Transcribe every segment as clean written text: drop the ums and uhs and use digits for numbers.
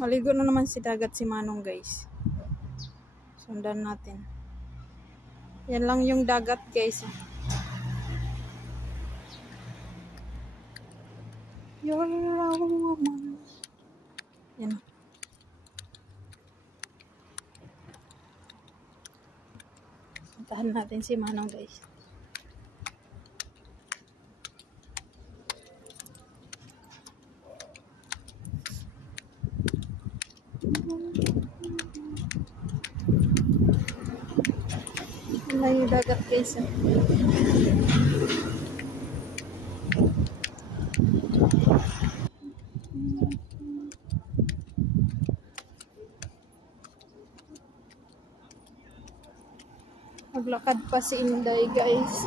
Maligo na naman si dagat si Manong, guys. Sundan natin. Yan lang yung dagat, guys. Your woman. Yan. Puntahan natin si Manong, guys. Wala yung dagat, guys. Maglakad pa si Inday, guys.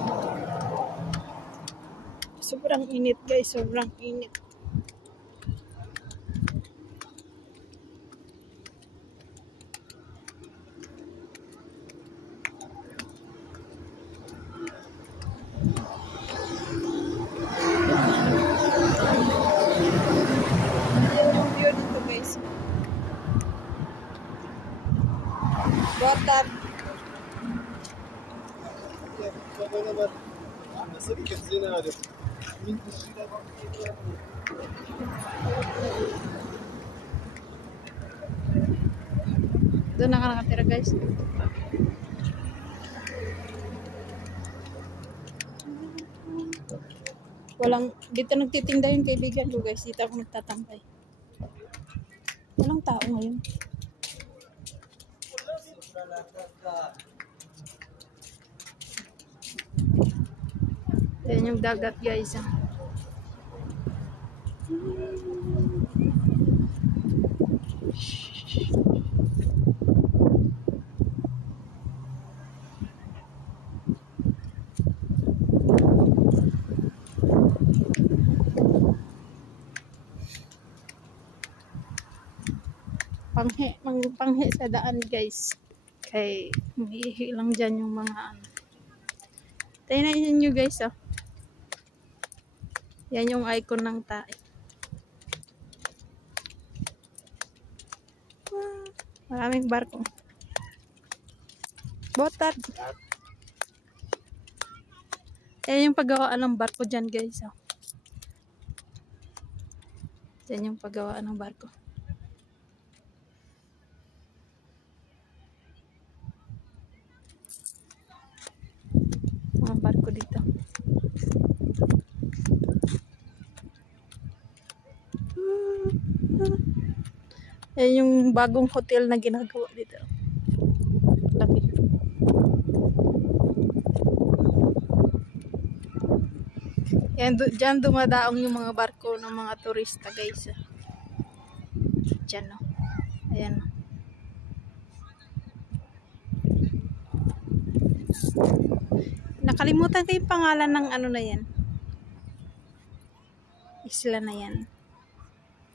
Sobrang init, guys. Sobrang init. Buatan. Doon na ka nakatira, guys. Dito nagtitinda yung kaibigan ko, guys. Dito ako nagtatambay. Walang tao ngayon. Yan yung dagat, guys. Panghi sa daan, guys. Kay umiihi lang dyan yung mga ano. Tingnan nyo, guys, oh. Yan yung icon ng tae. Maraming barko. Botad. Yan yung paggawaan ng barko dyan, guys, oh. Yan yung paggawaan ng barko. Mga barko dito. Yan yung bagong hotel na ginagawa dito. Laki. Yan, dyan dumadaong yung mga barko ng mga turista, guys. Dyan, no. Ayan. Nakalimutan ko yung pangalan ng ano na yan. Isla na yan.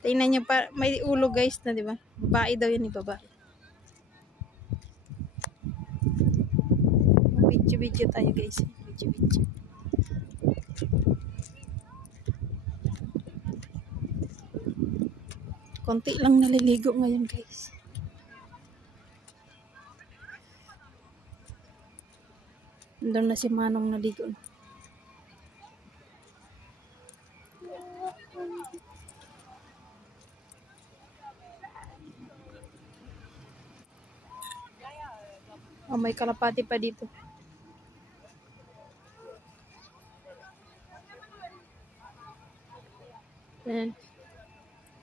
Tingnan nyo pa, may ulo, guys, na, di ba? Babae daw yan, babae. Video tayo, guys. Video. Konti lang naliligo ngayon, guys. Doon na si Manong naligo. Oh, may kalapati pa dito. Ayan.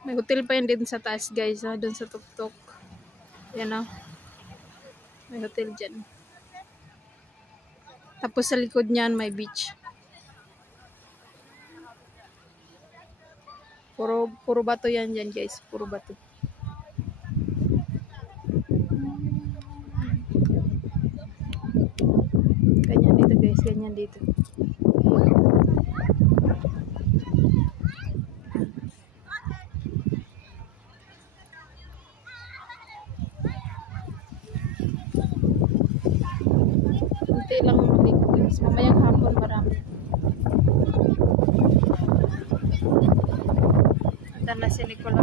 May hotel pa yan din sa taas, guys. Doon sa tuktok. Ayan, oh. May hotel dyan. Tapos sa likod niyan may beach. Puro bato yan dyan, guys. Puro bato. Ganyan dito, guys. Ganyan dito. Kunti lang maligo, guys. Mamayang hapon marami. Anda na si Nicola.